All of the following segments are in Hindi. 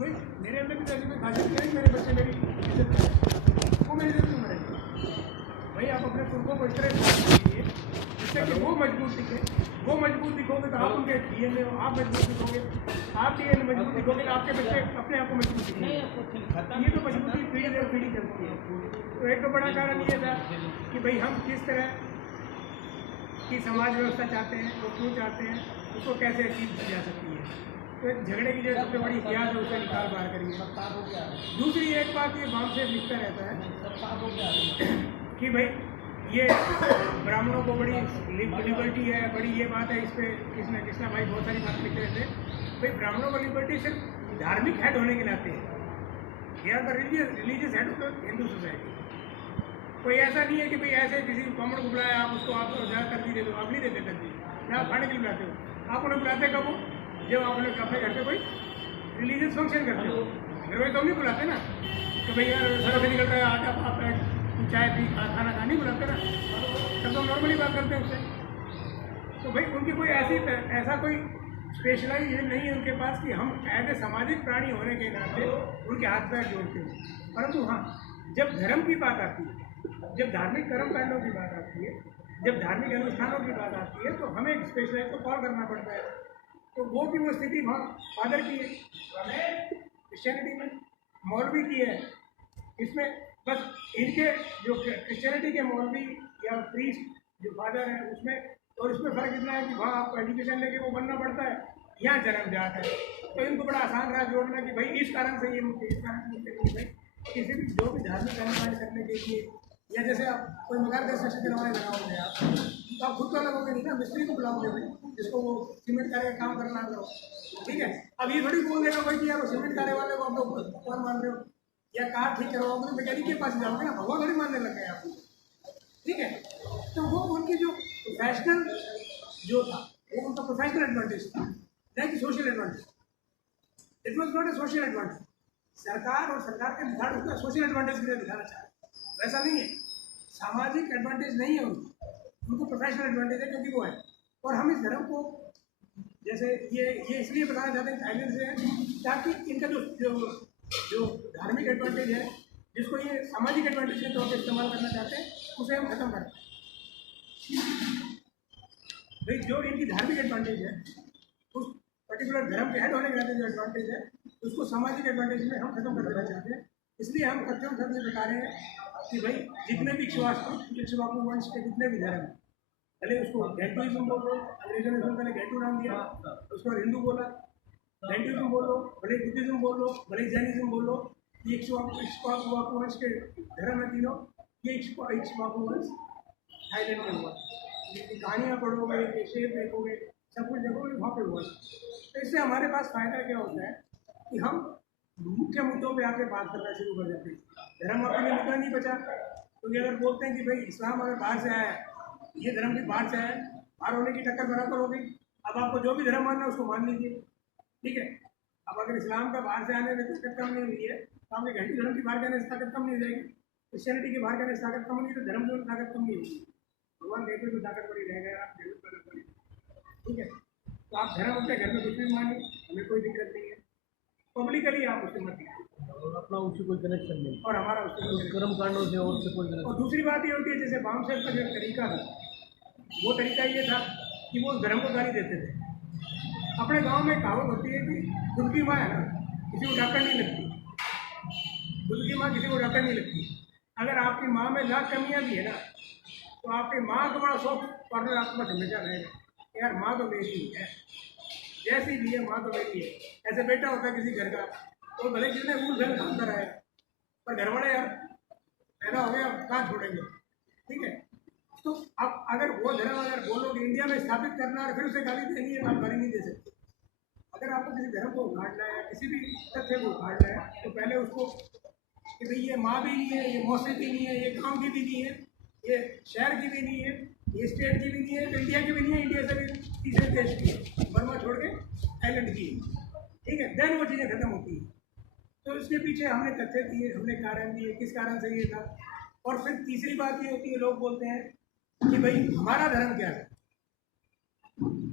भाई मेरे अंदर भी ऐसी कोई खासियत है, मेरे बच्चे मेरी इज्जत करें, वो मेरी इज्जत क्यों करेंगे? भाई आप अपने पुरखों को इस तरह कीजिए जिससे कि वो मजबूत दिखे। वो मजबूत दिखोगे तो आप उनके डीएनए हो, आप मजबूत दिखोगे, आप डीएनए मजबूत दिखोगे तो आपके बच्चे अपने आप को मजबूत दिखेंगे। ये तो मजबूती पीढ़ी दर पीढ़ी चलती है। तो एक तो बड़ा कारण ये था कि भाई हम किस तरह की समाज व्यवस्था चाहते हैं, वो क्यों चाहते हैं, उसको कैसे अचीव की जा सकती है। तो एक झगड़े की जो सबसे बड़ी इतिहास है उसे निकाल बाहर करिए। दूसरी एक बात ये बाम से लिखता रहता है कि भाई ये ब्राह्मणों को बड़ी लिबर्टी है, बड़ी ये बात है, इस पर कृष्णा भाई बहुत सारी बातें लिख रहे थे। भाई ब्राह्मणों को लिबर्टी सिर्फ धार्मिक हेड होने के नाते है, या the religious head of the Hindu society. कोई ऐसा नहीं है कि भाई ऐसे किसी ब्राह्मण को बुलाया आप उसको आप ज़्यादा तरजीह दे दो, आप नहीं देते तरजीह, ना आप खाने के लिए बुलाते हो। आप उन्हें बुलाते कब हो? जब आप उन्हें अपने घर पे कोई रिलीजियस फंक्शन करते हो। अदरवाइज तो हम नहीं बुलाते ना, तो भाई यार सड़क से निकल रहा है आटा आप चाय पी खाना खा नहीं बुलाते ना, तब तो नॉर्मली बात करते हैं उससे। तो भाई उनकी कोई ऐसा कोई स्पेशलाइजेशन नहीं है उनके पास कि हम एज ए सामाजिक प्राणी होने के नाते उनके हाथ पैर जोड़ते हैं। परंतु हाँ, जब धर्म की बात आती है, जब धार्मिक कर्मकांडों की बात आती है, जब धार्मिक अनुष्ठानों की बात आती है, तो हमें एक स्पेशलाइज को कॉल करना पड़ता है। तो वो की वो स्थिति फादर की है क्रिश्चियनिटी में, मौलवी की है इसमें। बस इनके जो क्रिश्चियनिटी के मौलवी या प्रीस्ट जो फादर है उसमें और इसमें फ़र्क इतना है कि वहाँ आपको एजुकेशन लेके वो बनना पड़ता है, यहाँ जन्म जाता है। तो इनको बड़ा आसान रहा जोड़ना कि भाई इस कारण से ये मुझे, इस कारण से मुझे भाई किसी भी जो भी धार्मिक कर्मकांड करने के लिए, या जैसे आप कोई मकान कंस्ट्रक्शन करवाने लगाओगे आप, तो आप खुद तो लगोगे नहीं ना, मिस्त्री को बुलाओगे भाई जिसको वो सीमेंट कार्य काम करना है। ठीक है, अब ये थोड़ी बोल देगा भाई कि यार वो सीमेंट कार्य वाले को आप लोग कौन मान रहे हो, या कार ठीक करवाओगे तो मैकेनिक के पास जाओगे ना, भगवान थोड़ी मानने लग गए आपको। ठीक है, तो वो उनकी जो प्रोफेशनल जो था वो उनका प्रोफेशनल एडवांटेज था, नहीं कि social advantage. It was not a social advantage. सरकार और सरकार के दिखा उसका सोशल एडवांटेज के लिए दिखाना चाह रहे, वैसा नहीं है। सामाजिक एडवांटेज नहीं है उनको प्रोफेशनल एडवांटेज है, क्योंकि वो है। और हम इस धर्म को जैसे ये इसलिए बताना चाहते हैं थाईलैंड से है, ताकि इनका जो धार्मिक एडवांटेज है, जिसको ये सामाजिक एडवांटेज के तौर पर इस्तेमाल करना चाहते हैं, उसे हम खत्म करें। भाई जो इनकी धार्मिक एडवांटेज है, उस पर्टिकुलर धर्म के हेड होने के नाते जो एडवांटेज है, उसको सामाजिक एडवांटेज में हम खत्म कर देना चाहते हैं। इसलिए हम कथन सब ये बता रहे हैं कि भाई जितने भी इक्ष्वाकु वंश के जितने भी धर्म हैं, पहले उसको गैंटुइज्म बोलो, अंग्रेजों ने पहले गैंटू नाम दिया, उसको हिंदू बोला, गैंटुइज्म बोलो, भले बुद्धिज्म बोलो, भले जैनिज्म बोलो, ये इक्ष्वाकु वंश के धर्म है तीनों। ये इक्ष्वाकु वंश थाईलैंड में हुआ, कहानियाँ पढ़ोगे, शेर देखोगे, सब कुछ देखोगे, वहाँ पे हुआ। तो इससे हमारे पास फ़ायदा क्या होता है कि हम मुख्य मुद्दों पे आके बात करना शुरू कर देते हैं। धर्म अपने मुद्दा नहीं बचा, तो ये अगर बोलते हैं कि भाई इस्लाम अगर बाहर से आया, ये धर्म भी बाहर से आया, बाहर होने की टक्कर बराबर हो गई। अब आपको जो भी धर्म मानना है उसको मान लीजिए, ठीक है। अब अगर इस्लाम का बाहर से आने में ताकत कम नहीं हुई है, तो आपने घंटी धर्म की बाहर करने से ताकत कम नहीं हो जाएगी, क्रिश्चियनिटी की बाहर करने से ताकत कम नहीं, तो धर्म की ताकत कम नहीं होगी। भगवान कहते तो ताकत बड़ी रह गया, आप जरूर ताकत बड़ी, ठीक है। तो आप धर्म अपने घर में कुछ भी मानिए, हमें कोई दिक्कत नहीं है, पब्लिकली आप उससे मत अपना उससे कोई कनेक्शन नहीं, और हमारा उससे कर्म कांडों से और से कोई कनेक्शन। और दूसरी बात ये होती है, जैसे बाम साहब का जो तरीका था, वो तरीका ये था कि वो धर्म को गाली देते थे। अपने गांव में कहावत होती है कि खुद की माँ है ना, किसी को डाकण नहीं लगती, खुद की माँ किसी को डाकण नहीं लगती। अगर आपकी माँ में लाख कमियाँ भी है ना, तो आपकी माँ का बड़ा सॉफ्ट कॉर्नर आपके पास हमेशा रहेगा, यार माँ तो मेरी ही है, जैसी भी है माँ तो मेरी है। ऐसे बेटा होता है किसी घर का, तो भले जितने रूल फैल काम कर रहा है, पर घर वाले यार पैदा हो गया, कहाँ छोड़ेंगे, ठीक है। तो अब अगर वो धर्म अगर बोलोगे इंडिया में स्थापित करना और फिर उसे गाली देनी है, तो आप गाली नहीं दे सकते। अगर आपको किसी धर्म को उखाड़ना है, किसी भी तथ्य को उखाड़ना है, तो पहले उसको कि भाई ये माँ भी नहीं है, ये मौसी भी नहीं है, ये गाँव की भी नहीं है, ये शहर की भी नहीं है, ये स्टेट की भी नहीं है, तो इंडिया की भी नहीं है, इंडिया से भी तीसरे देश की है, बर्मा छोड़ के थाईलैंड की है, ठीक है। देन वो चीज़ें खत्म होती हैं। तो इसके पीछे हमने तथ्य दिए, हमने कारण दिए, किस कारण से ये था। और फिर तीसरी बात ये होती है, लोग बोलते हैं कि भाई हमारा धर्म क्या है,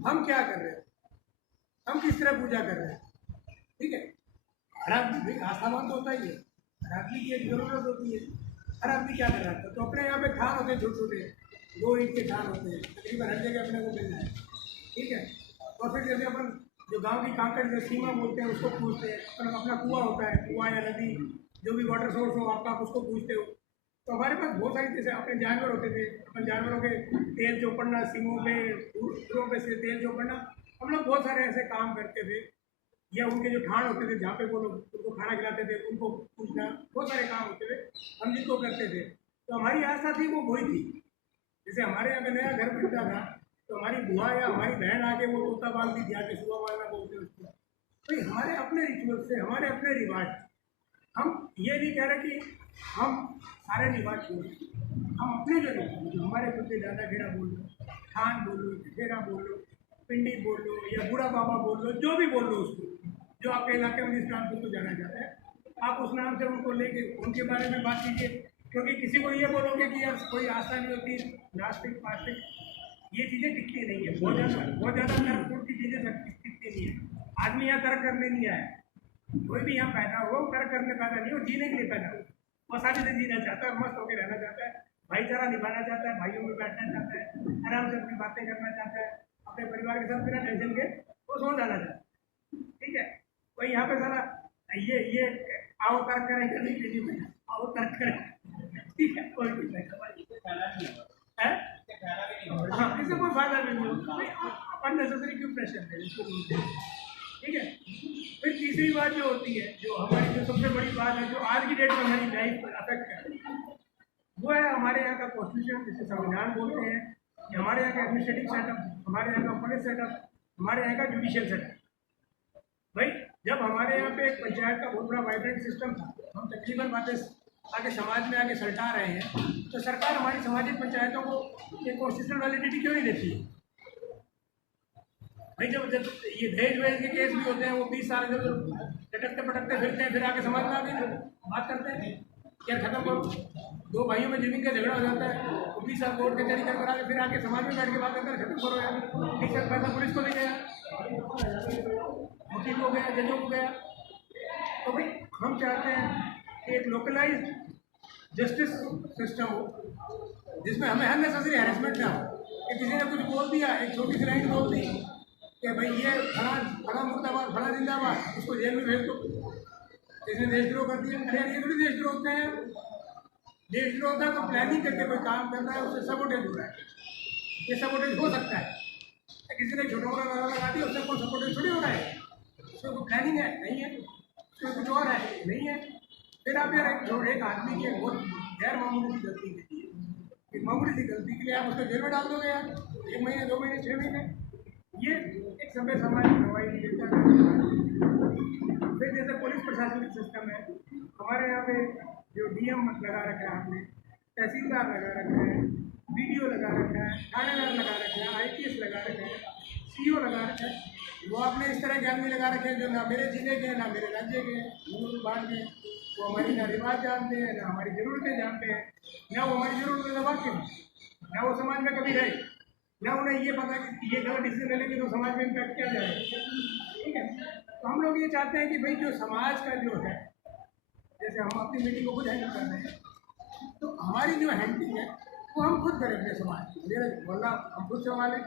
हम क्या कर रहे हैं, हम किस तरह पूजा कर रहे हैं, ठीक है। हर आदमी भाई आस्थावान तो होता ही है, हर आदमी की एक जरूरत होती है। हर आदमी क्या कर रहा था, तो अपने यहाँ पे थान होते हैं छोटे छोटे, 2 ईंट के थान होते हैं, तकरीबन हर जगह अपने को मिल जाए, ठीक है। और फिर जैसे अपन जो गांव की कांकड़ जो सीमा बोलते हैं उसको पूछते हैं, अपन अपना कुआं होता है, कुआं या नदी जो भी वाटर सोर्स हो आपका, आप उसको पूछते हो। तो हमारे पास बहुत सारी जैसे अपने जानवर होते थे, अपन जानवरों के तेल चौपड़ना, सीमों पे खुरों पे से तेल चौपड़ना, हम लोग बहुत सारे ऐसे काम करते थे। या उनके जो ठाण होते थे जहाँ पे वो लोग उनको खाना खिलाते थे, उनको पूछना, बहुत सारे काम होते थे हम जिनको करते थे। तो हमारी आस्था थी वो वही थी। जैसे हमारे यहाँ पे नया घर बनता था तो हमारी बुआ या हमारी बहन आके वो तोता बांधती थी, आके सुबह बांधना बोलते उसको। भाई हमारे अपने रिचुअल से, हमारे अपने रिवाज, हम ये नहीं कह रहे कि हम सारे रिवाज छोड़, हम अपने जो रिवाज, जो हमारे खुद के दादा घेरा बोल लो, खान बोल लो, घेरा बोल लो, पिंडी बोल लो या बूढ़ा बाबा बोल लो, जो भी बोल लो उसको, जो आपके इलाके में जिस नाम से उसको जाना जाता है, आप उस नाम से उनको लेके उनके बारे में बात कीजिए। क्योंकि किसी को ये बोलोगे कि यार कोई आस्था नहीं होती, नास्तिक पास्तिक, ये चीज़ें टिकती नहीं है। बहुत ज़्यादा तर्क की चीज़ें टिकती नहीं है। आदमी यहाँ तर्क करने नहीं आया, कोई भी यहाँ पैदा हो तर्क करने पैदा नहीं हो, जीने के लिए पैदा हो, मसाले से जीना चाहता है, मस्त होकर रहना चाहता है, भाईचारा निभाना चाहता है, भाइयों में बैठना चाहता है, आराम से अपनी बातें करना चाहता है, अपने परिवार के साथ बिना टेंशन के वो सो जाना चाहता है, ठीक है। वही यहाँ पे सारा ये आओ तर्क करें, करनी चाहिए, आओ तर्क करें, ठीक है, कोई कुछ नहीं है। हाँ, इससे कोई फायदा नहीं हो, अननेसेसरी क्यों प्रेशर है इसको, ठीक है। फिर तीसरी बात जो होती है, जो हमारी जो सबसे बड़ी बात है, जो आज की डेट में हमारी लाइफ पर अफेक्ट कर रही है, वो है हमारे यहाँ का कॉन्स्टिट्यूशन, जिसे संविधान बोलते हैं, हमारे यहाँ का एडमिनिस्ट्रेटिव सेटअप, हमारे यहाँ का पुलिस सेटअप, हमारे यहाँ का जुडिशियल सेटअप। भाई जब हमारे यहाँ पे एक पंचायत का बहुत बड़ा वाइब्रेंट सिस्टम था, हम तकरीबन बातें आगे समाज में आके सल्टा रहे हैं, तो सरकार हमारी सामाजिक पंचायतों को एक कॉन्स्टिट्यूशनल वैलिडिटी क्यों नहीं देती है? भाई जब जब ये दहेज वहेज के केस भी होते हैं, वो 20 साल जब लटकते पटकते फिरते हैं, फिर आके समाज में आके बात करते हैं क्या खत्म करो, 2 भाइयों में जमीन का झगड़ा हो जाता है, तो 20 साल कोर्ट कचहरी कर करा के फिर आके समाज में बैठ के बात करते हैं, खत्म करो यार, 20 साल पैसा पुलिस को दे गया, वकील को गया, जजों को गया। तो भाई हम चाहते हैं कि एक लोकलाइज जस्टिस सिस्टम हो, जिसमें हमें अननेसेसरी हैरेसमेंट ना हो कि किसी ने कुछ बोल दिया, एक छोटी सी लाइन बोल दी कि भाई ये फला मुर्दाबाद, फला जिंदाबाद, उसको जेल में भेज दो, इसने देशद्रोह कर दिया। अरे ये थोड़ी देशद्रोह होते हैं, देशद्रोह होता है तो प्लानिंग करके कोई काम करता है, उससे सबोटेज हो रहा है, ये सबोटेज हो सकता है। किसी ने छोटा मोटा नारा लगा दिया, उससे कोई सबोटेज थोड़ी हो रहा है, उसमें कोई प्लानिंग है नहीं है, उसमें कुछ और है नहीं है। फिर आप यार एक आदमी की बहुत गैर मामूली सी गलती के लिए, एक मामूली सी गलती के लिए आप उसको जेल में डाल दोगे यार, 1 महीने 2 महीने 6 महीने, ये एक सभ्य समाज की कार्रवाई की जाती है। फिर जैसे पुलिस प्रशासनिक सिस्टम है, हमारे यहाँ पे जो डीएम लगा रखा है आपने, तहसीलदार लगा रखा है, बीडीओ लगा रखा है, थानेदार लगा रखा है, आईपीएस लगा रखा है, सीओ लगा रखा है, वो आपने इस तरह के आदमी लगा रखे हैं जो ना मेरे जिले के ना मेरे राज्य के, दोनों विभाग के, वो हमारी ना रिवाज जानते हैं, ना हमारी ज़रूरतें जानते हैं, ना वो हमारी ज़रूरतों से वाकिफ हैं, ना वो समाज में कभी रहे, ना उन्हें ये पता कि ये गलत डिसीजन लेंगे तो समाज में इम्पैक्ट क्या जाएगा, ठीक है। तो हम लोग ये चाहते हैं कि भाई जो समाज का जो है, जैसे हम अपनी मीटिंग को खुद हैंडल कर रहे हैं, तो हमारी जो हैंडलिंग है वो हम खुद करें अपने समाज, मेरा मोहल्ला हम खुद संभालें,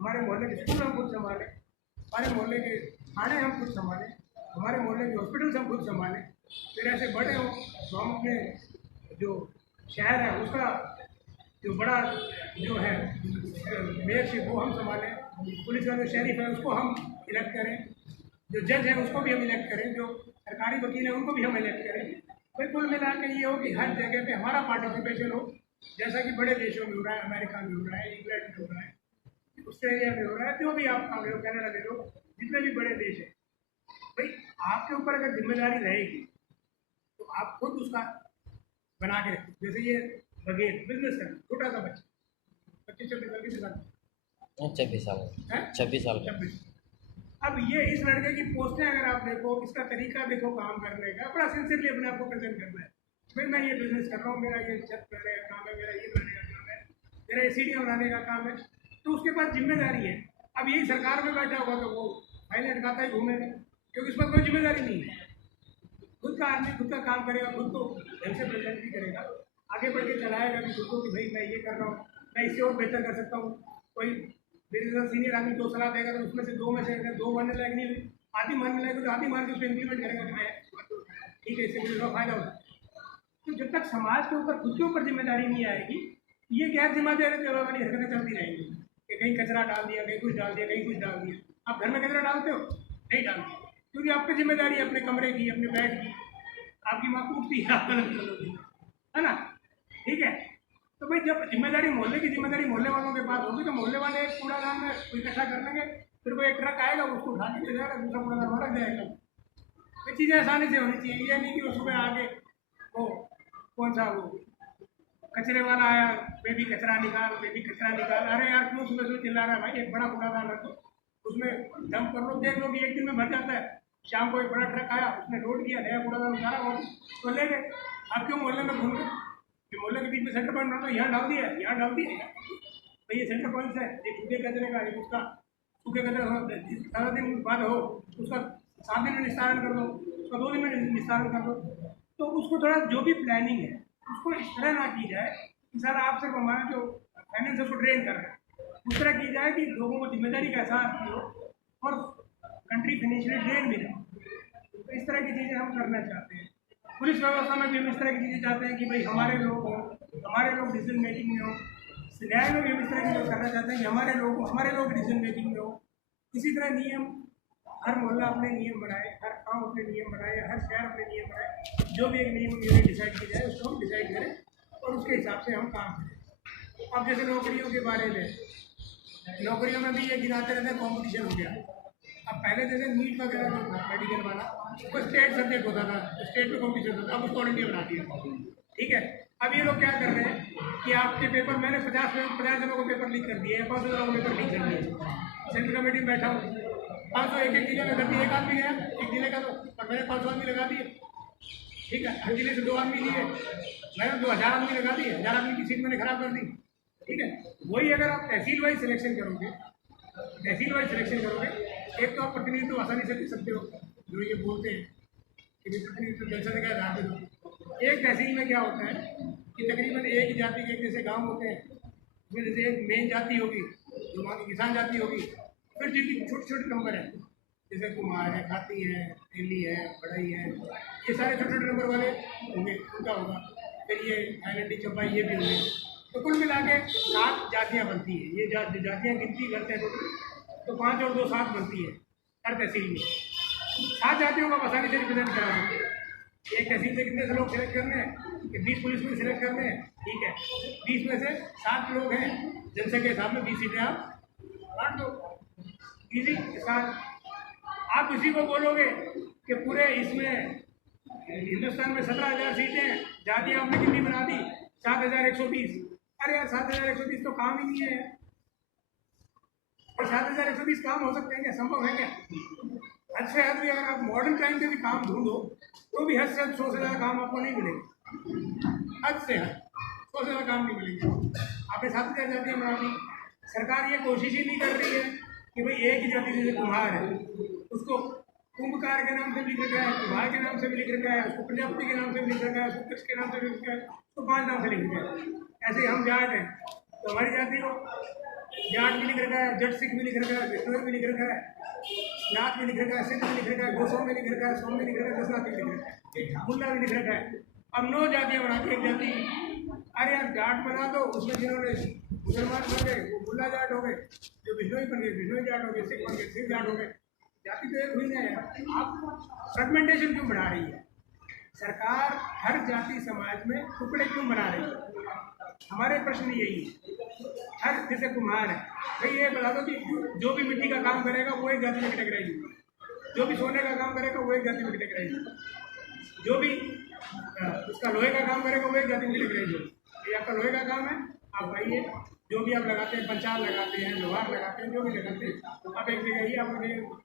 हमारे मोहल्ले के स्कूल हम खुद संभालें, हमारे मोहल्ले के थाने हम खुद संभालें, हमारे मोहल्ले के हॉस्पिटल्स हम खुद संभालें। फिर ऐसे बड़े हों तो हम अपने जो शहर है उसका जो बड़ा जो है मेयरशिप वो हम संभालें, पुलिस का जो शरीफ है उसको हम इलेक्ट करें, जो जज है उसको भी हम इलेक्ट करें, जो सरकारी वकील है उनको भी हम इलेक्ट करें। फिर कुल मिला के ये हो कि हर जगह पे हमारा पार्टिसिपेशन हो, जैसा कि बड़े देशों में हो रहा है, अमेरिका में हो रहा है, इंग्लैंड में हो रहा है, ऑस्ट्रेलिया में हो रहा है, जो भी आप काम लो, कनाडा ले लो, जितने भी बड़े देश हैं। भाई आपके ऊपर अगर जिम्मेदारी रहेगी तो आप खुद उसका बना के रखें। जैसे ये बगैर बिजनेस करना, छोटा सा बच्चा 25-26 साल 26 साल है, 26 साल 26। अब ये इस लड़के की पोस्टें अगर आप देखो, इसका तरीका देखो काम करने का, बड़ा सिंसियरली अपने आप को प्रेजेंट करना है, फिर मैं ये बिजनेस कर रहा हूँ, मेरा ये छत बनाने का काम है, मेरा ये बनाने का काम है, मेरा ये सीढ़ियाँ बनाने का काम है, तो उसके पास जिम्मेदारी है। अब यही सरकार में बैठा होगा तो वो फाइल अटकाता ही घूमेगा, क्योंकि उस पर कोई जिम्मेदारी नहीं है। का आदमी खुद का काम करेगा, खुद को ढंग से प्रेजेंट भी करेगा, आगे बढ़ के चलाएगा कि खुद को कि भाई मैं ये कर रहा हूँ, मैं इससे और बेहतर कर सकता हूँ। कोई मेरे जैसा सीनियर आदमी 2 सलाह देगा तो उसमें से 2 में से अगर 2 मानने लायक नहीं हुई, आधी मानने लायक तो आधी मान के उसको इम्प्लीमेंट करेगा कि मैं ठीक है, इससे मुझे थोड़ा फायदा होता है। तो जब तक समाज के ऊपर खुद के ऊपर जिम्मेदारी नहीं आएगी, ये गैर जिम्मेदारी वाली हरकतें चलती रहेंगी कि कहीं कचरा डाल दिया, कहीं कुछ डाल दिया, कहीं कुछ डाल दिया। आप घर में कचरा डालते हो? नहीं डालते, क्योंकि आपकी जिम्मेदारी है अपने कमरे की, अपने बेड की। आपकी माँ कूटती है, आप गलत कर दोगे, है ना? ठीक है, तो भाई जब जिम्मेदारी मोहल्ले की जिम्मेदारी मोहल्ले वालों के पास होगी तो मोहल्ले वाले एक कूड़ादान में इकट्ठा कर लेंगे, फिर कोई एक ट्रक आएगा उसको उठा के ले जाएगा, दूसरा कूड़ादान वहाँ रख जाएगा। ये चीज़ें आसानी से होनी चाहिए, ये नहीं कि वो सुबह आगे वो कौन सा वो कचरे वाला आया, बेबी कचरा निकाल, बेबी कचरा निकाल। अरे यार क्यों सुबह सुबह चिल्ला रहा है भाई, एक बड़ा कूड़ादान रखो, उसमें डंप कर लो, देख लो कि एक दिन में भर जाता है। शाम को एक बड़ा ट्रक आया, उसने लोड किया, नया कूड़ादान उतारा वो तो ले गए। आप क्यों मोहल्ले में घूम गए? मोहल्ले के बीच में सेंटर पॉइंट बना, यहाँ डाल दिया, यहाँ डाल दिया भाई, ये सेंटर पॉइंट है, ये सूखे कचरे का, ये उसका सूखे कचरा 7 दिन बाद हो, उसका 7 दिन में निस्तारण कर दो, उसका 2 दिन में निस्तारण कर दो। तो उसको थोड़ा जो भी प्लानिंग है उसको इस तरह ना की जाए कि सर आप सिर्फ हमारा जो फाइनेंस उसको ड्रेन कर रहे हैं, उस तरह की जाए कि लोगों को जिम्मेदारी का एहसास भी हो और कंट्री फाइनेंशियली ड्रेन भी रहे। तो इस तरह की चीज़ें हम करना चाहते हैं। पुलिस व्यवस्था में भी हम इस तरह की चीज़ें चाहते हैं कि भाई हमारे लोग हों, हमारे लोग डिसीजन मेकिंग में हों। न्याय में भी हम इस तरह की चीज़ करना चाहते हैं कि हमारे लोग डिसीजन मेकिंग में हो। इसी तरह नियम, हर मोहल्ला अपने नियम बनाए, हर गाँव अपने नियम बनाए, हर शहर अपने नियम बनाए। जो भी एक नियम यूनिट डिसाइड की जाए उसको हम डिसाइड करें और उसके हिसाब से हम काम करें। अब जैसे नौकरियों के बारे में, नौकरियों में भी ये गिनाते रहते हैं कॉम्पिटिशन हो गया। अब पहले जैसे नीट वगैरह मेडिकल वाला वो स्टेट सब्जेक्ट होता था, स्टेट में कॉम्पिटिशन होता था, अब उसको ऑल इंडिया बना दिया। ठीक है, अब ये लोग क्या कर रहे हैं कि आपके पेपर, मैंने 50 जनों को पेपर लीक कर दिए, 500 जनों को पेपर लीक कर दिए। सेंट्रल कमेटी में बैठा हूँ, 500 एक जिले में करती, एक आदमी गया एक जिले का, तो मैंने 500 आदमी लगा दिए। ठीक है, हर जिले से 2 आदमी लिए, मैंने 2000 आदमी लगा दिए, 1000 आदमी की सीट मैंने खराब कर दी। ठीक है, वही अगर आप तहसील वाइज सिलेक्शन करोगे, एक तो आप प्रतिनिधित्व आसानी से दे सकते हो, जो ये बोलते हैं कि प्रतिनिधित्व जैसा जगह रहा दो। एक तहसील में क्या होता है कि तकरीबन एक ही जाति के एक जैसे गांव होते हैं, उसमें जैसे एक मेन जाति होगी जो वहाँ की किसान जाति होगी, फिर जिनकी छोटे छोटे नंबर हैं जैसे कुमार है, खाती है, तेली है, बढ़ई है, ये सारे छोटे छोटे नंबर वाले होंगे, उनका होगा। फिर ये आईलैंडी चंपाई ये भी होंगे, तो कुल मिला के 7 जातियाँ बनती हैं। ये जातियाँ गिनती करते हैं तो 5 और 2 7 बनती है हर तहसील में। 7 जातियों को आसानी से रिप्रेजेंट करा सकते हैं। एक तहसील से कितने से लोग सिलेक्ट करने हैं कि 20 पुलिस में सिलेक्ट करने हैं, ठीक है, 20 में से 7 लोग हैं, जनसंख्या के हिसाब में 20 सीटें आप बांट दो, इजी के साथ। आप किसी को बोलोगे कि पूरे इसमें हिंदुस्तान में 17,000 सीटें हैं, जातियाँ आपने कितनी बना दी? 7,120। अरे यार 7,120 तो काम ही नहीं है। और 7,120 काम हो सकते हैं क्या? संभव है क्या? हद से हद भी अगर आप मॉडर्न टाइम के भी काम ढूंढो तो भी हद से हद 100 से ज़्यादा काम आपको नहीं मिलेगा। हद से हद 100 से ज़्यादा काम नहीं मिलेगा। आपने 7,000 जातियाँ बना दी। सरकार ये कोशिश ही नहीं कर रही है कि भाई एक ही जाति जैसे कुम्हार है उसको कुंभकार के नाम से भी लिख रखा है, कुम्हार के नाम से भी लिख रखा है, उसको प्रजापति के नाम से भी लिख रखा है, उसको कृष्ण के नाम से भी लिख रखा है, उसको 5 नाम से लिख रखा है। ऐसे हम जाट हैं तो हमारी जाति को जाट भी लिख रखा है, जट सिख भी लिख रखा है, विष्णु भी लिख रखा है, नाथ भी लिख रखा है, सिद्ध भी लिख रखा है, गोस्वामी भी लिख रखा है, सोम भी लिख रखा है, दसनाथ भी लिख रखा है, मुल्ला भी लिख रखा है। अब 9 जातियाँ बना के एक जाति। अरे यार जाट बना दो, उसमें जिन्होंने मुसलमान बन गए वो मुल्ला जाट हो गए, जो विष्णु बन गए विष्णु जाट हो गए, सिख बन गए सिख जाट हो गए। जाति तो एक हुई ना यार। आप फ्रेगमेंटेशन क्यों बढ़ा रही है सरकार? हर जाति समाज में टुकड़े क्यों बना रही है? हमारे प्रश्न यही है। हर जैसे कुम्हार है भाई, ये बता दो कि जो भी मिट्टी का काम करेगा वो एक जाति में कैटेगराइज होगा, जो भी सोने का काम करेगा वो एक जाति में कैटेगराइज होगा, जो भी उसका लोहे का काम करेगा वो एक जाति में कैटेगराइज होगा। ये आपका लोहे का काम है, आप आइए, जो भी आप लगाते हैं, पंचाल लगाते हैं, लोहार लगाते हैं, जो भी लगाते हैं, आप एक जगह ही आप कैटेगराइज होंगे।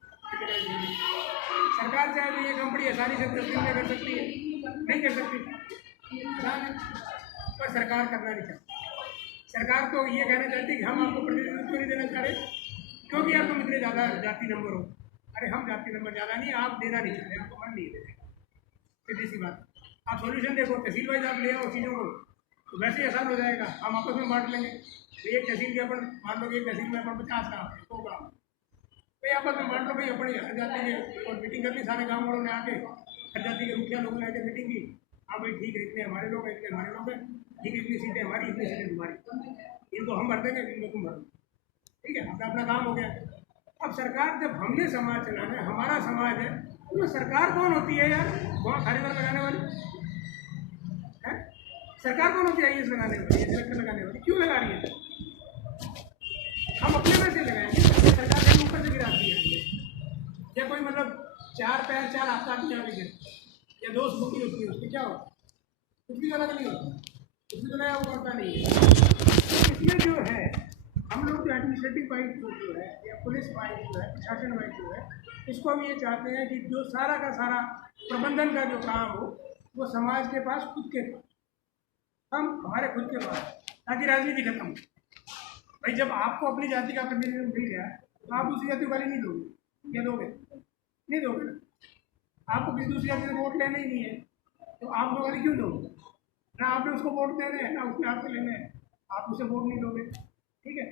सरकार चाहे तो ये काम बड़ी आसानी से 10 दिन में कर सकती है, नहीं कर सकती, पर सरकार करना नहीं चाहती। सरकार तो ये कहना चाहती है कि हम आपको प्रतिनिधित्व नहीं देना चाह रहे क्योंकि आप तुम इतने ज़्यादा जाति नंबर हो। अरे हम जाति नंबर ज़्यादा नहीं, आप देना नहीं चाह रहे, आपको मन नहीं दे रहे। सीधी सी बात। आप सॉल्यूशन देखो, तहसील वाइज आप ले आओ चीज़ों को, तो वैसे ही आसान हो जाएगा। हम आपस में बांट लेंगे। तो एक तहसील के अपन मान लो, एक तहसील में अपन 50 काम है, 100 काम, भाई आपस में बांट लो। भाई अपनी हर जाति के और मीटिंग कर ली, सारे गाँव वालों ने आके, हर जाति के मुखिया लोगों ने आके मीटिंग की। हाँ भाई ठीक है, इतने हमारे लोग हैं, इतने हमारे लोग हैं, ठीक है, इतनी सीटें हमारी, इतनी सीटें तुम्हारी, इनको हम भर देंगे, इनको तुम भर दो, ठीक है, अपना अपना काम हो गया। अब सरकार, जब हमने समाज चलाना है, हमारा समाज है, तो सरकार कौन होती है यार? वहाँ खाली बार लगाने वाली है? सरकार कौन होती है? IAS लगाने वाली, इलेक्शन लगाने वाली, क्यों लगा रही है? हम अपने पैसे लगाएंगे, सरकार के ऊपर से गिराती है। या कोई मतलब 4 पैर 4 हाथ काट दिया गिर, या 2 स्कूटी होती है, उसमें क्या होता? कुछ भी गलत नहीं होता, कुछ भी तो नया वो करता नहीं है। इसमें जो है, हम लोग जो एडमिनिस्ट्रेटिव वाइज जो है, या पुलिस वाइज जो है, प्रशासन वाइज जो है, इसको हम ये चाहते हैं कि जो सारा का सारा प्रबंधन का जो काम हो, वो समाज के पास, खुद के पास, हम हमारे खुद के पास, ताकि राजनीति खत्म हो। भाई जब आपको अपनी जाति का प्रतिनिधित्व मिल गया, तो आप दूसरी जाति वाली नहीं दोगे, क्या दोगे? नहीं दोगे ना। आपको किसी दूसरी जाति से वोट लेना ही नहीं है, तो आप लोग वाली क्यों दोगे? ना आपने उसको वोट देने हैं, ना उसने आपसे लेने हैं, आप उसे वोट नहीं दोगे, ठीक है।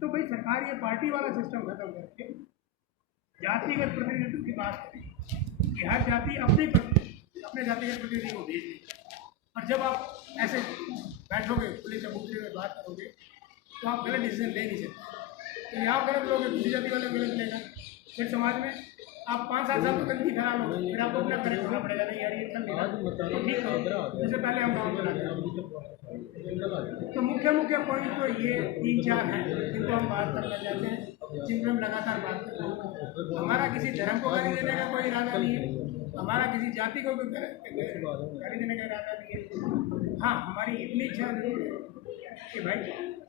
तो भाई सरकार ये पार्टी वाला सिस्टम खत्म करके जातिगत प्रतिनिधित्व की बात करें कि हर जाति अपने जातिगत प्रतिनिधि को भेज देगी। और जब आप ऐसे बैठोगे, पुलिस चबूतरे में बात करोगे, तो आप गलत डिसीजन ले नहीं सकते। तो यहाँ गलत लोगे, दूसरी जाति वाले गलत लेगा, फिर समाज में आप 5-7 साल तो गलती खराब हो, फिर आपको अपना करेक्ट होना पड़ेगा। नहीं यार, ये चल नहीं रहा, तो ठीक है, इससे पहले हम काम चला गए। तो मुख्य पॉइंट तो ये 3-4 हैं जिनको हम बात करना चाहते हैं, जिनमें हम लगातार बात करते हैं। हमारा किसी धर्म को गाली देने का कोई इरादा नहीं है, हमारा किसी जाति को भी गाली देने का इरादा नहीं है। हाँ, हमारी इतनी इच्छा जरूर है कि भाई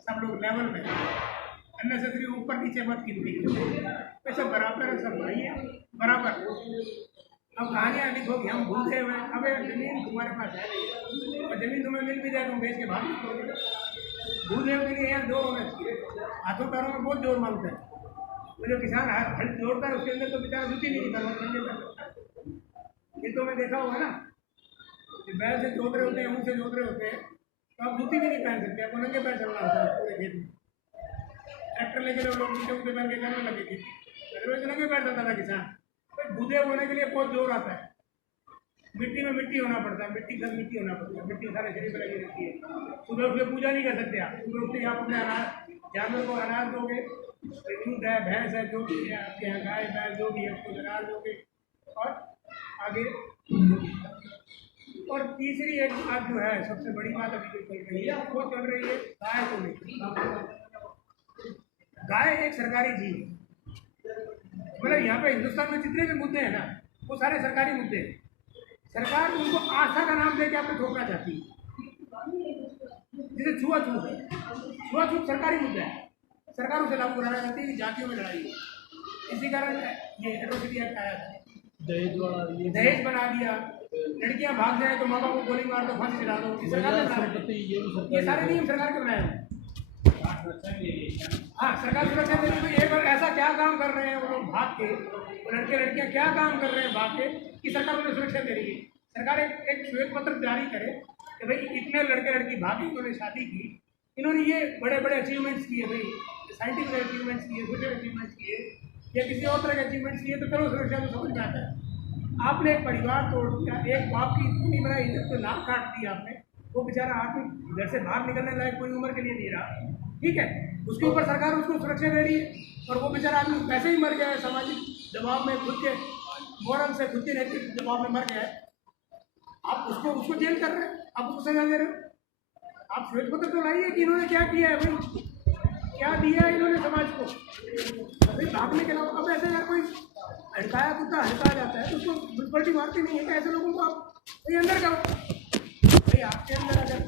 सब लोग लेवल में, अननेसेसरी ऊपर नीचे मत गिनती, वैसे बराबर है, सब भाई है, बराबर। अब कहानियाँ लिखो कि हम भूल गए हुए, अब जमीन तुम्हारे पास है नहीं, और जमीन तुम्हें मिल भी जाए तुम बेच के भाग निकलोगे। भूलने के लिए यहाँ जोर होना चाहिए, हाथों पैरों में बहुत जोर मांगता है। वो जो किसान हल जोड़ता है, उसके अंदर तो बेचारा जुटी नहीं निकलता। खेतों में देखा होगा ना, बैल से जोत रहे होते हैं, ऊँट से जोत रहे होते हैं, तो आप जूती भी नहीं पहन सकते, आपको नंगे पैर चलना होता है पूरे खेत में। ट्रैक्टर लेके लोग नीचे ऊँचे पहन के करने लगे थी, नंगे पैर चलता था किसान। बूढ़े होने के लिए बहुत जोर आता है, मिट्टी में मिट्टी होना पड़ता है, मिट्टी घर मिट्टी होना पड़ता है, मिट्टी सारे शरीर में लगी रहती है। सुबह उठ के पूजा नहीं कर सकते आप, सुबह उठ के आप अपने अनाज, जानवर को अनाज दोगे, दूध है, भैंस है, जो भी है आपके यहाँ, गाय बैल जो भी है, उसको अनाज दोगे और आगे। और तीसरी एक बात जो है, सबसे बड़ी बात अभी जो चल रही है, वो चल रही है गाय को लेकर। गाय एक सरकारी जीव है, मतलब यहाँ पे हिंदुस्तान में जितने भी मुद्दे हैं ना, वो सारे सरकारी मुद्दे हैं। सरकार उनको आस्था का नाम देके आपको ठोकना चाहती है। जैसे छुआछूत सरकारी मुद्दा है, सरकार उसे लागू कराना चाहती है कि जातियों में लड़ाई है। इसी कारण ये एट्रोसिटी एक्ट आया था, दहेज बना दिया, लड़कियां भाग जाए तो माँ बाप को गोली मार दो, फांसी चढ़ा दो। सरकार ने बनाया, ये सारे नियम सरकार के बनाए हैं। हाँ, सरकार सुरक्षा दे रही है। एक बार ऐसा क्या काम कर रहे हैं वो लोग भाग के, वो लड़के लड़कियां क्या काम कर रहे हैं भाग के, कि सरकार उन्हें सुरक्षा दे रही है। सरकार एक श्वेत पत्र जारी करे कि भाई इतने लड़के लड़की भागे, उन्होंने शादी की, इन्होंने ये बड़े बड़े अचीवमेंट्स किए, भाई साइंटिफिक अचीवमेंट्स किए, सोशल अचीवमेंट्स किए, या किसी और तरह के अचीवमेंट्स किए, तो चलो सुरक्षा तो समझ में आता है। आपने एक परिवार तोड़ दिया, एक बाप की इतनी बड़ा इज्जत को नाक काट दिया आपने, वो बेचारा आदमी घर से बाहर निकलने लायक कोई उम्र के लिए नहीं रहा, ठीक है, उसके ऊपर सरकार उसको सुरक्षा दे रही है, और वो बेचारा आदमी वैसे ही मर गया है, सामाजिक दबाव में, खुद के मोरल से, खुद के नैतिक दबाव में मर गया है। आप उसको जेल कर रहे हैं, आप उसको सजा दे रहे हो। आप श्वेत पत्र तो लाइए कि इन्होंने क्या किया है, भाई क्या दिया है इन्होंने समाज को, भाई भागने के अलावा। अब ऐसे यार कोई हड़काया कुत्ता हड़का जाता है तो उसको मुनसिपलिटी मारती नहीं है, ऐसे लोगों को आप भाई अंदर करो। भाई आपके अंदर अगर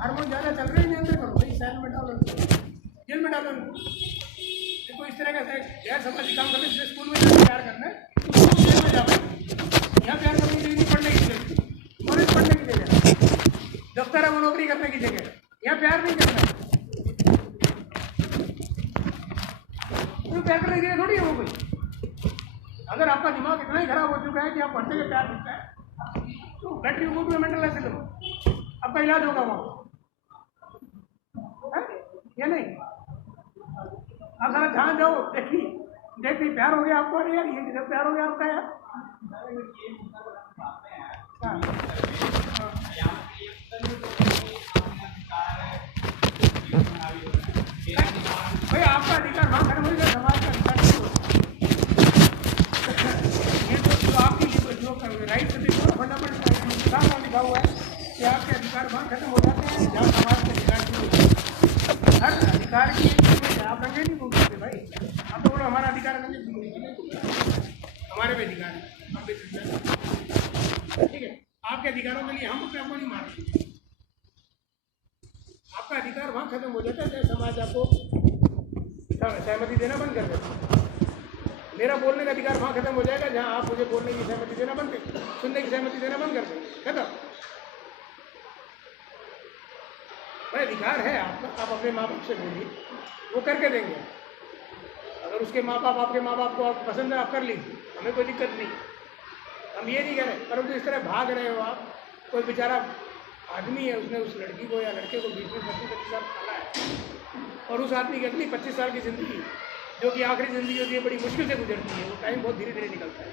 हार्मोन ज़्यादा चल रहे हैं, अंदर करो, भाई सेल में डालो, जेल में डालो। देखो इस तरह का गैर सामाजिक काम करने से स्कूल में प्यार करना है तो जेल में जाओ, यहाँ प्यार करने की जगह, पढ़ने की जगह, कॉलेज पढ़ने की जगह, दफ्तर है वो नौकरी करने की जगह, यहाँ प्यार नहीं करना। तो प्यार करने की जगह थोड़ी है वो कोई। अगर आपका दिमाग इतना ही खराब हो चुका है कि आप पढ़ते हुए प्यार करता है, तो बैटरी को भी मेंटल एसिड आपका इलाज होगा वहाँ, या नहीं? आप सारा जहाँ जाओ देखी प्यार हो गया आपको, अरे यार ये जब प्यार हो गया आपका यार। हाँ। भाई आपका अधिकार वहाँ खत्म हो गया, समाज का अधिकार नहीं होगा। ये तो आपकी जो राइट देखो फंडामेंटल राइट लिखा हुआ है कि आपके अधिकार वहाँ खत्म हो जाते हैं जहाँ समाज के अधिकार शुरू होते हैं। हर अधिकार की आप रंगे नहीं बोल सकते भाई, आप तो बोलो हमारा अधिकार है, हमारे भी अधिकार है, हम भी ठीक है। आपके अधिकारों के लिए हम अपने आप को नहीं मारते, आपका अधिकार वहाँ खत्म हो जाता है जब समाज आपको सहमति देना बंद कर देता है। मेरा बोलने का अधिकार वहाँ खत्म हो जाएगा जहाँ आप मुझे बोलने की सहमति देना बंद कर, सुनने की सहमति देना बंद कर देंगे, खत्म। भाई अधिकार है आपका, आप अपने माँ बाप से बोलिए, वो करके देंगे। अगर उसके माँ बाप आपके माँ बाप को आप पसंद है आप कर लीजिए, हमें कोई दिक्कत नहीं, हम ये नहीं कह रहे। परंतु इस तरह भाग रहे हो आप, कोई बेचारा आदमी है उसने उस लड़की को या लड़के को 20-25 साल पाला है और उस आदमी की अगली 25 साल की ज़िंदगी जो कि आखिरी ज़िंदगी होती है बड़ी मुश्किल से गुजरती है, वो टाइम बहुत धीरे धीरे निकलता है।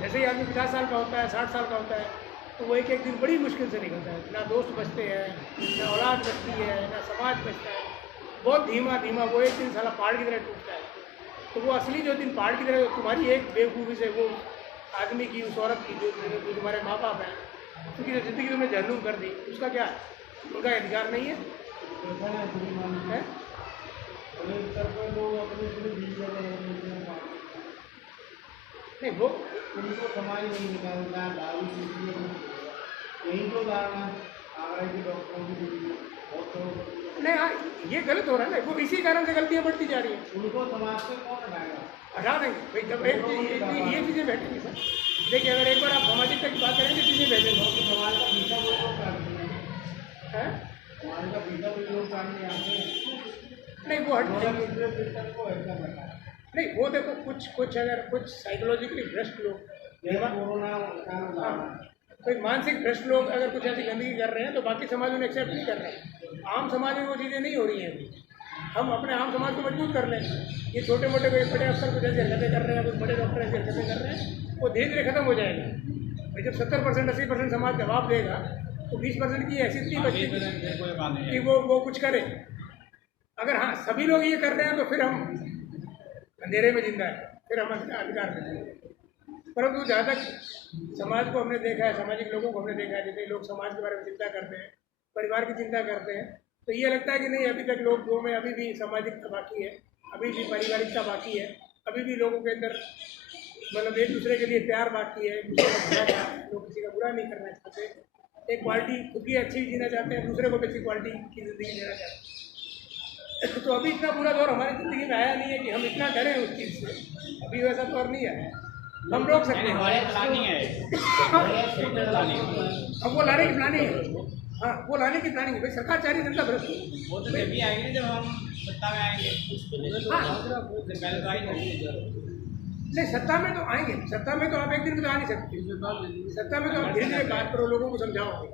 जैसे ही आदमी 50 साल का होता है, 60 साल का होता है, तो वो एक एक दिन बड़ी मुश्किल से निकलता है। ना दोस्त बचते हैं, ना औलाद बचती है, ना समाज बचता है, बहुत धीमा धीमा वो एक दिन साला पहाड़ की तरह टूटता है। तो वो असली जो दिन पहाड़ की तरह तुम्हारी एक बेवकूफ़ी से वो आदमी की, उस औरत की जो तुम्हारे माँ बाप हैं, क्योंकि जो ज़िंदगी तुमने जहन्नुम कर दी, उसका क्या है? उनका अधिकार नहीं है? नहीं वो उनको समाज नहीं निकालता, दारू पीती है, यही तो धारणा आगरा के डॉक्टरों की बहुत नहीं। हाँ ये गलत हो रहा है ना, वो इसी कारण से गलतियाँ बढ़ती जा रही हैं। उनको समाज से कौन हटाएगा? हटा देंगे भाई, जब ये चीज़ें बैठेंगी सर। देखिए अगर एक बार आप सामाजिकता की बात करेंगे चीज़ें बैठेंगे। समाज का पीछा कोई लोग काटते हैं, समाज का पीछा कोई लोग काटने आते हैं, नहीं वो हट नहीं, वो देखो कुछ अगर कुछ साइकोलॉजिकली भ्रष्ट लोग, कोई मानसिक भ्रष्ट लोग अगर कुछ ऐसी गंदगी कर रहे हैं तो बाकी समाज उन्हें एक्सेप्ट नहीं कर रहा है। आम समाज में वो चीज़ें नहीं हो रही हैं अभी। हम अपने आम समाज को मजबूत कर लें। ये छोटे मोटे कोई बड़े अफसर कुछ ऐसी हरकतें कर रहे हैं, कुछ बड़े डॉक्टर ऐसी हरकतें कर रहे हैं, वो धीरे धीरे खत्म हो जाएगा। भाई जब 70% 80% समाज जवाब देगा तो 20% की हैसियत नहीं बचती कि वो कुछ करे। अगर हाँ सभी लोग ये कर रहे हैं तो फिर हम अंधेरे में जिंदा है, फिर हम अधिकार में हैं। परंतु जहाँ तक समाज को हमने देखा है, सामाजिक लोगों को हमने देखा है, जैसे लोग समाज के बारे में चिंता करते हैं, परिवार की चिंता करते हैं, तो ये लगता है कि नहीं अभी तक लोगों में अभी भी सामाजिकता बाकी है, अभी भी पारिवारिकता बाकी है, अभी भी लोगों के अंदर मतलब एक दूसरे के लिए प्यार बाकी है, लोग किसी का बुरा नहीं करना चाहते, एक क्वालिटी खुद की अच्छी जीना चाहते हैं, दूसरे को भी अच्छी क्वालिटी की ज़िंदगी देना चाहते हैं। तो अभी इतना बुरा दौर हमारी ज़िंदगी में आया नहीं है कि हम इतना डरें उस चीज़ से, अभी वैसा दौर नहीं आया, हम रोक सकते हैं। अब वो लाने की प्लानिंग है, हाँ वो लाने की प्लानिंग है। भाई सरकार चाह रही है जनता भ्रष्ट वो तो तभी आएंगे जब हम सत्ता में आएंगे। नहीं सत्ता में तो आएंगे, सत्ता में तो आप एक दिन में तो आ नहीं सकते, सत्ता में तो आप धीरे धीरे बात करो, लोगों को समझाओगे।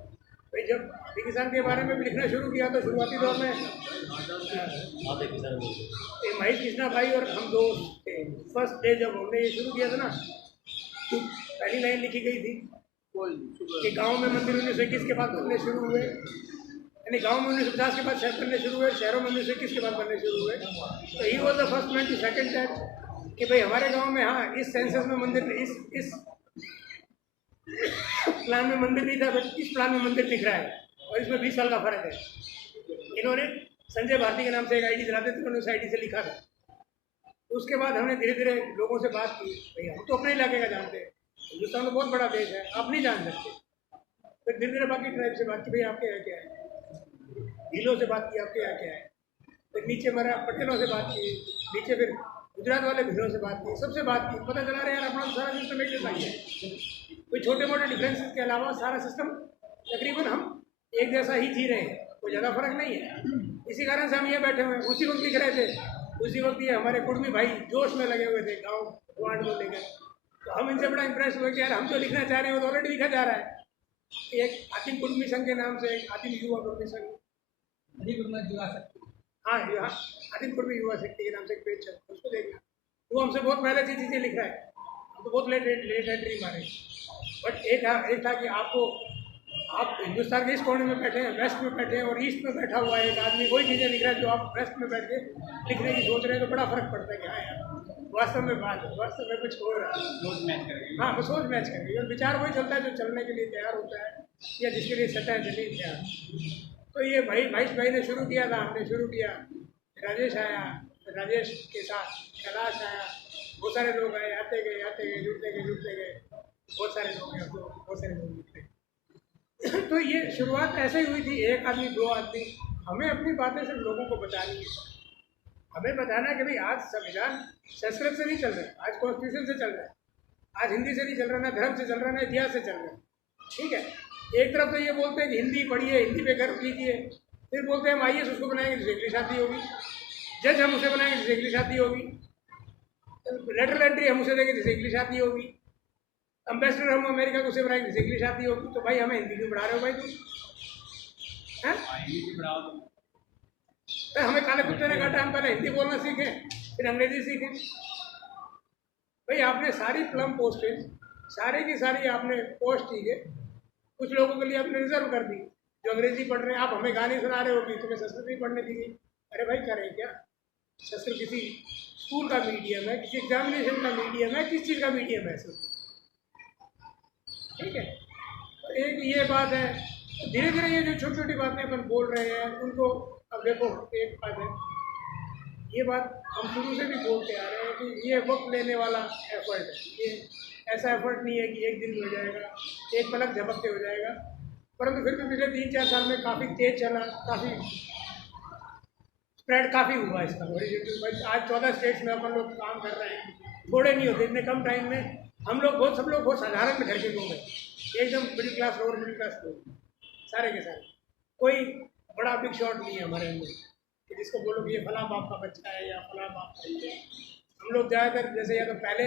भाई जब आधी किसान के बारे में भी लिखना शुरू किया तो शुरुआती दौर में महेश कृष्णा भाई और हम दो फर्स्ट डे जब हमने ये शुरू किया था ना, तो पहली लाइन लिखी गई थी कि गांव में मंदिर 1921 के बाद बनने शुरू हुए, यानी गांव में 1950 के बाद शहर बनने शुरू हुए, शहरों में 1921 के बाद बनने शुरू हुए। तो he was the first man to second that कि भाई हमारे गांव में हाँ इस सेंसस में मंदिर, इस प्लान में मंदिर नहीं था, बट इस प्लान में मंदिर दिख रहा है और इसमें 20 साल का फर्क है। इन्होंने संजय भारती के नाम से एक आईडी चलाते थे, उन्होंने उस आईडी से लिखा था। तो उसके बाद हमने धीरे धीरे लोगों से बात की, भाई हम तो अपने इलाके का जानते हैं, हिंदुस्तान तो बहुत बड़ा देश है, आप नहीं जान सकते। फिर धीरे धीरे बाकी ट्राइब से बात की, भाई आपके यहाँ क्या है, भीलों से बात की आपके यहाँ क्या है, फिर नीचे मेरा पटेलों से बात की, नीचे फिर गुजरात वाले भीलों से बात की, सबसे बात की, पता चला रहा यार अपना सारा सिस्टम एक जैसा ही है, कोई छोटे मोटे डिफरेंसेस के अलावा सारा सिस्टम तकरीबन हम एक जैसा ही जी रहे हैं, कोई ज़्यादा फर्क नहीं है। इसी कारण से हम ये बैठे हुए हैं। उसी वक्त लिख रहे थे, उसी वक्त ये हमारे कुर्मी भाई जोश में लगे हुए थे गाँव वार्ड को लेकर तो हम इनसे बड़ा इंप्रेस हुए कि यार हम जो लिखना चाह रहे हैं वो तो ऑलरेडी लिखा जा रहा है। एक हातिम कुर्मी मिशन के नाम से, एक हातिम युवा कुर्मी मिशन, हाँ हातिम कुर्मी युवा शक्ति के नाम से एक पेज है, उसको देखना। वो हमसे बहुत पहले से चीज़ें लिख रहा है, हम तो बहुत लेट एंट्री मारे। बट एक था कि आप हिंदुस्तान के इस कोने में बैठे हैं, वेस्ट में बैठे हैं, और ईस्ट में बैठा हुआ है एक आदमी, वही चीज़ें लिख रहा है जो आप वेस्ट में बैठ के लिखने की सोच रहे हैं, तो बड़ा फर्क पड़ता है कि हाँ यार वास्तव में बात है, वास्तव में कुछ हो रहा है। हाँ वो सोच मैच कर रही है, और विचार वही चलता है जो चलने के लिए तैयार होता है या जिसके लिए सतह जली तैयार। तो ये भाई ने शुरू किया था, हमने शुरू किया, राजेश आया, राजेश के साथ कैलाश आया, बहुत सारे लोग आए, आते गए जुड़ते गए, बहुत सारे लोग हैं, बहुत सारे लोग जुड़ते गए। तो ये शुरुआत ऐसे ही हुई थी, एक आदमी दो आदमी। हमें अपनी बातें सिर्फ लोगों को बतानी है, हमें बताना है कि भाई आज संविधान संस्कृत से नहीं चल रहा है, आज कॉन्स्टिट्यूशन से चल रहा है, आज हिंदी से नहीं चल रहा, ना धर्म से चल रहा, ना इतिहास से चल रहा है। ठीक है, एक तरफ तो ये बोलते हैं कि हिंदी पढ़िए, हिंदी पे गर्व कीजिए, फिर बोलते हैं हम आईएएस उसको बनाएंगे जिससे इंग्लिश आती होगी, जज हम उसे बनाएंगे जिससे इंग्लिश आती होगी, लेटरल एंट्री हम उसे देंगे जिससे इंग्लिश आती होगी, अम्बेसडर हम अमेरिका को उसे बनाएंगे जिससे इंग्लिश आती होगी। तो भाई हमें हिंदी क्यों पढ़ा रहे हो भाई तुम? तो हमें काले कुत्ते ने काटा, हम पहले हिंदी बोलना सीखें फिर अंग्रेजी सीखें? भाई आपने सारी प्लम पोस्टेज सारी की सारी आपने पोस्ट की है, कुछ लोगों के लिए आपने रिजर्व कर दी जो अंग्रेजी पढ़ रहे हैं। आप हमें गाने सुना रहे हो कि तुम्हें संस्कृत नहीं पढ़ने दी गई। अरे भाई करें क्या? संस्कृत किसी स्कूल का मीडियम है, किसी एग्जामिनेशन का मीडियम है, किस चीज़ का मीडियम है संस्कृत? ठीक है, तो एक ये बात है। धीरे धीरे ये जो छोटी छोटी बातें अपन बोल रहे हैं उनको, अब देखो एक बात है, ये बात हम शुरू से भी बोलते आ रहे हैं कि ये वक्त लेने वाला एफर्ट है, ये ऐसा एफर्ट नहीं है कि एक दिन में हो जाएगा, एक पलक झपकते हो जाएगा। परंतु फिर भी पिछले 3-4 साल में काफ़ी तेज चला, काफ़ी स्प्रेड काफ़ी हुआ इसका। आज 14 स्टेट्स में अपन लोग काम कर रहे हैं, थोड़े नहीं होते, इतने कम टाइम में हम लोग सब लोग बहुत साधारण घर के लोग हैं, एकदम middle class lower middle class लोग सारे के सारे, कोई बड़ा बिग शॉट नहीं है हमारे अंदर कि जिसको बोलो कि ये फला बाप का बच्चा है या फला बाप का ही है। हम लोग ज़्यादातर जैसे या तो पहले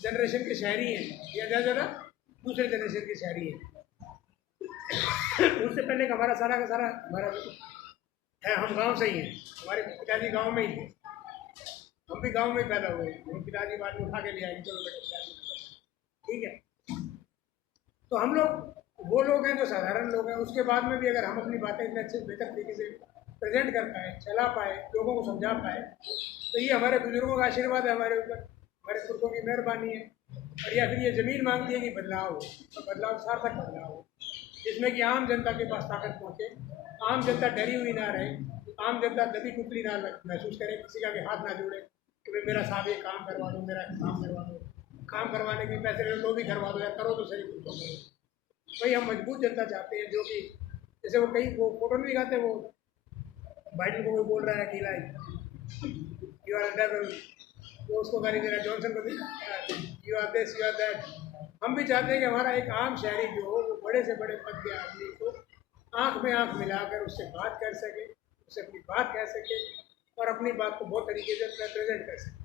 जनरेशन के शहरी हैं या ज़्यादा दूसरे जनरेशन के शहरी हैं। उससे पहले का हमारा सारा का सारा हमारा है, हम गांव से ही हैं, हमारे पिताजी गांव में ही थे, हम भी गांव में ही पैदा हुए, हम पिताजी बाद में उठा के ले आए, चलो बेटे। ठीक है, तो हम लोग वो लोग हैं जो साधारण लोग हैं। उसके बाद में भी अगर हम अपनी बातें इतने अच्छे बेहतर तरीके से प्रेजेंट कर पाए, चला पाए, लोगों को समझा पाए, तो ये हमारे बुजुर्गों का आशीर्वाद है हमारे ऊपर, हमारे पुरखों की मेहरबानी है। और या फिर ये ज़मीन मांगती है कि बदलाव हो, तो बदलाव सार्थक बदलाव हो, जिसमें कि आम जनता के पास ताकत पहुँचे, आम जनता डरी हुई ना रहे, आम जनता दबी कुचली ना महसूस करे, किसी का भी हाथ ना जोड़े कि भाई मेरा साहब ये काम करवा दो, मेरा काम करवा दो, काम करवाने के पैसे लो भी करवा दो, या करो तो सही, कुछ तो करो। भाई हम मजबूत जनता चाहते हैं, जो कि जैसे वो कई वो फोटो नहीं दिखाते, वो बाइडन को कोई बोल रहा है कि लाइक यू आर डेविल, वो उसको गाली दे रहा है, जॉनसन को you are this you are that. हम भी चाहते हैं कि हमारा एक आम शहरी जो हो वो बड़े से बड़े पद के आदमी को आँख में आँख मिलाकर उससे बात कर सके, उससे अपनी बात कह सके और अपनी बात को बहुत तरीके से प्रेजेंट कर सके।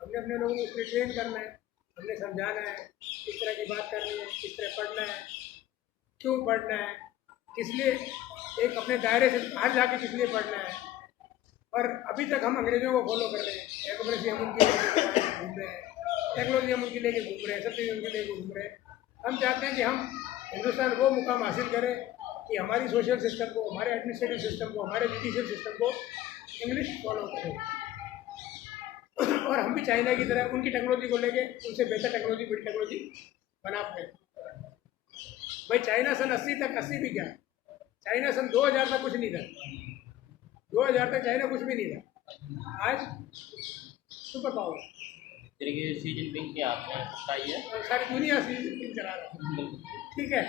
हमने अपने लोगों को इसलिए ट्रेन करना है, हमने समझाना है किस तरह की बात करनी है, किस तरह पढ़ना है, क्यों पढ़ना है, किस लिए, एक अपने दायरे से बाहर जाके किस लिए पढ़ना है। और अभी तक हम अंग्रेजों को फॉलो कर रहे हैं, डेमोक्रेसी हम उनकी लेके घूम रहे हैं, टेक्नोलॉजी हम उनकी लेके घूम रहे हैं, सब चीज़ उनकी लेके घूम रहे हैं। हम चाहते हैं कि हम हिंदुस्तान वो मुकाम हासिल करें कि हमारी सोशल सिस्टम को, हमारे एडमिनिस्ट्रेटिव सिस्टम को, हमारे जुडिशियल सिस्टम को इंग्लिश फॉलो करें। और हम भी चाइना की तरह उनकी टेक्नोलॉजी को लेके उनसे बेहतर टेक्नोलॉजी, बड़ी टेक्नोलॉजी बना पाए। भाई चाइना सन 80 तक, 80 भी क्या, चाइना सन 2000 तक कुछ नहीं था, 2000 तक चाइना कुछ भी नहीं था, आज सुपर पावर शी जिनपिंग के हाथ में सच्चाई है, और सारी दुनिया शी जिनपिंग चला रहा है। ठीक है,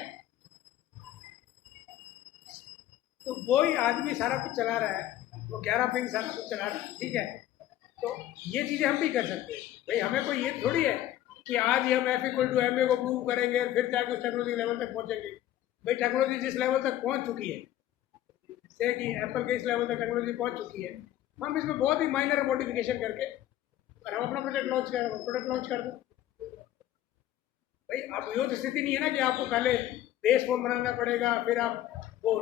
तो वही आदमी सारा कुछ चला रहा है, वो 11 पिंग सारा कुछ चला रहा है। ठीक है, तो ये चीज़ें हम भी कर सकते हैं। भाई हमें कोई ये थोड़ी है कि आज ही हम F=MA को प्रूव करेंगे और फिर जाके उस टेक्नोलॉजी लेवल तक पहुंचेंगे। भाई टेक्नोलॉजी जिस लेवल तक पहुंच चुकी है, जैसे कि एप्पल के इस लेवल तक टेक्नोलॉजी पहुंच चुकी है, हम इसमें बहुत ही माइनर मॉडिफिकेशन करके और हम अपना प्रोडक्ट लॉन्च कर दो। भाई अब यो तो स्थिति नहीं है ना कि आपको पहले बेस फोन बनाना पड़ेगा, फिर आप वो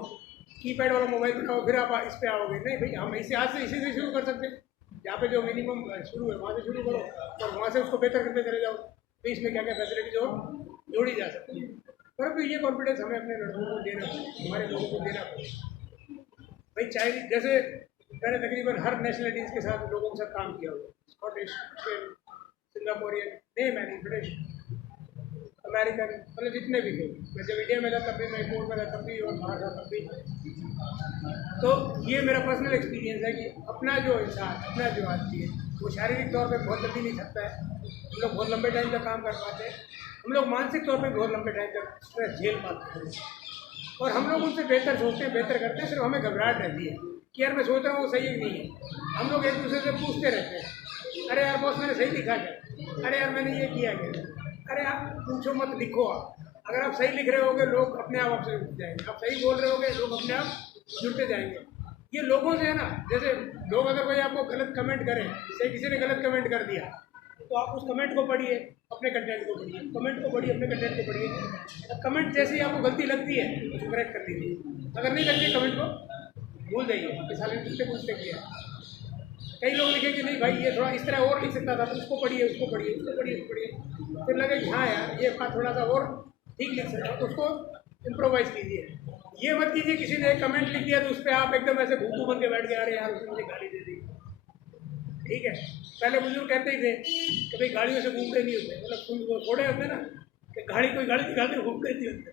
कीपैड वाला मोबाइल बनाओ, फिर आप इस पे आओगे। नहीं भाई, हम इसे आज से इसी से शुरू कर सकते हैं। यहाँ पे जो मिनिमम शुरू है वहाँ से शुरू करो और वहाँ से उसको बेहतर करते चले जाओ। तो इसमें क्या क्या फैसिलिटी जो जोड़ी जा सकती है, परंतु ये कॉन्फिडेंस हमें अपने लड़कों को देना पड़ेगा, हमारे लोगों को देना पड़ेगा। भाई चाइनीज जैसे मैंने तकरीबन हर नेशनलिटीज़ के साथ लोगों के साथ काम किया हुआ, Scottish, Singaporean, name any, British, American, मतलब जितने भी थे। मैं जब इंडिया में था तब भी, मैं कोर्ट में था तब भी, और बाहर था तब भी। तो ये मेरा पर्सनल एक्सपीरियंस है कि अपना जो इंसान, अपना जो आदमी है, वो शारीरिक तौर पे बहुत जल्दी नहीं थकता है। हम लोग बहुत लंबे टाइम तक काम कर पाते हैं। हम लोग मानसिक तौर पे बहुत लंबे टाइम तक स्ट्रेस झेल पाते हैं, और हम लोग उनसे बेहतर सोचते हैं, बेहतर करते हैं। सिर्फ हमें घबराहट रहती है कि यार मैं सोच रहा हूँ वो सही है कि नहीं है। हम लोग एक दूसरे से पूछते रहते हैं, अरे यार बॉस मैंने सही लिखा क्या, अरे यार मैंने ये किया क्या। अरे आप पूछो मत, लिखो आप। अगर आप सही लिख रहे होगे लोग अपने आप आपसे जुड़ जाएंगे, आप सही बोल रहे होगे लोग अपने आप जुड़ते जाएंगे। ये लोगों से है ना, जैसे लोग अगर कोई आपको गलत कमेंट करें, जैसे किसी ने गलत कमेंट कर दिया, तो आप उस कमेंट को पढ़िए, अपने कंटेंट को पढ़िए, कमेंट को पढ़िए, अपने कंटेंट को पढ़िए। कमेंट जैसे ही आपको गलती लगती है उसको करेक्ट कर दीजिए। अगर नहीं लगती कमेंट को भूल जाइए कि साले पूछते पूछते किया। कई लोग लिखे कि नहीं भाई ये थोड़ा इस तरह और लिख सकता था, तो उसको पढ़िए, उसको पढ़िए, उसको पढ़िए, उसको पढ़िए। फिर लगे कि हाँ यार ये बात थोड़ा सा और ठीक लिख सकता, तो उसको इम्प्रोवाइज़ कीजिए। ये मत कीजिए किसी ने एक कमेंट लिख दिया तो उस पर आप एकदम ऐसे घूमू बन के बैठ गए, अरे यार उसने मुझे गाली दे दी। ठीक है, पहले बुजुर्ग कहते ही थे कि भाई गाड़ियों से घूमते नहीं होते, मतलब थोड़े होते ना कि कोई गाड़ी निकालते घूमते नहीं होते।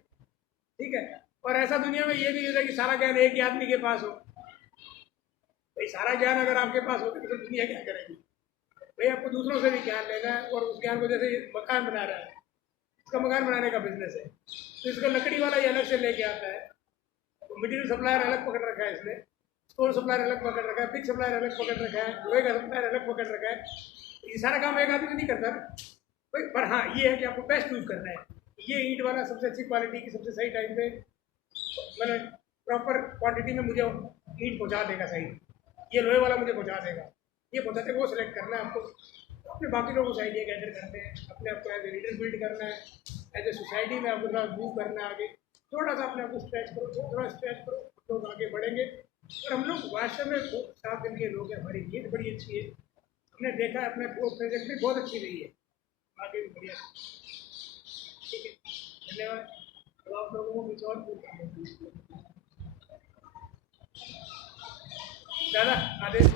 ठीक है, और ऐसा दुनिया में ये नहीं होता कि सारा ज्ञान एक ही आदमी के पास हो। भाई सारा ज्ञान अगर आपके पास हो तो दुनिया क्या करेगी। भाई आपको दूसरों से भी ज्ञान लेना है, और उस ज्ञान को जैसे मकान बना रहा है, इसका मकान बनाने का बिजनेस है, तो इसका लकड़ी वाला ही अलग से लेके आता है, मटीरियल सप्लायर अलग पकड़ रखा है इसने, स्टोर सप्लायर अलग पकड़ रखा है, पिक सप्लायर अलग पकड़ रखा है, लोहे का सप्लायर अलग पकड़ रखा है। ये सारा काम एक आदमी नहीं करता ना भाई। पर हाँ ये है कि आपको बेस्ट यूज़ करना है। ये ईंट वाला सबसे अच्छी क्वालिटी की सबसे सही टाइम पे, मतलब प्रॉपर क्वांटिटी में मुझे ईंट पहुँचा देगा सही। ये लोहे वाला मुझे पहुँचा देगा, ये पहुँचाते वो सिलेक्ट करना है आपको। अपने बाकी लोगों से आइडिया गैदर करते हैं, अपने आपको एज ए लीडर बिल्ड करना है, एज ए सोसाइटी में आपको थोड़ा मूव करना है आगे। थोड़ा सा अपने आपको स्ट्रेच करो, थोड़ा स्ट्रेच करो, लोग आगे बढ़ेंगे। और हम लोग वास्तव में 7 दिन के लोग हैं, हमारी नींद बड़ी अच्छी है, हमने देखा है अपने प्रोजेक्ट बहुत अच्छी रही है, आगे भी बढ़िया। ठीक है, धन्यवाद। अब आप लोगों को कुछ और पूछना ज़्यादा आदेश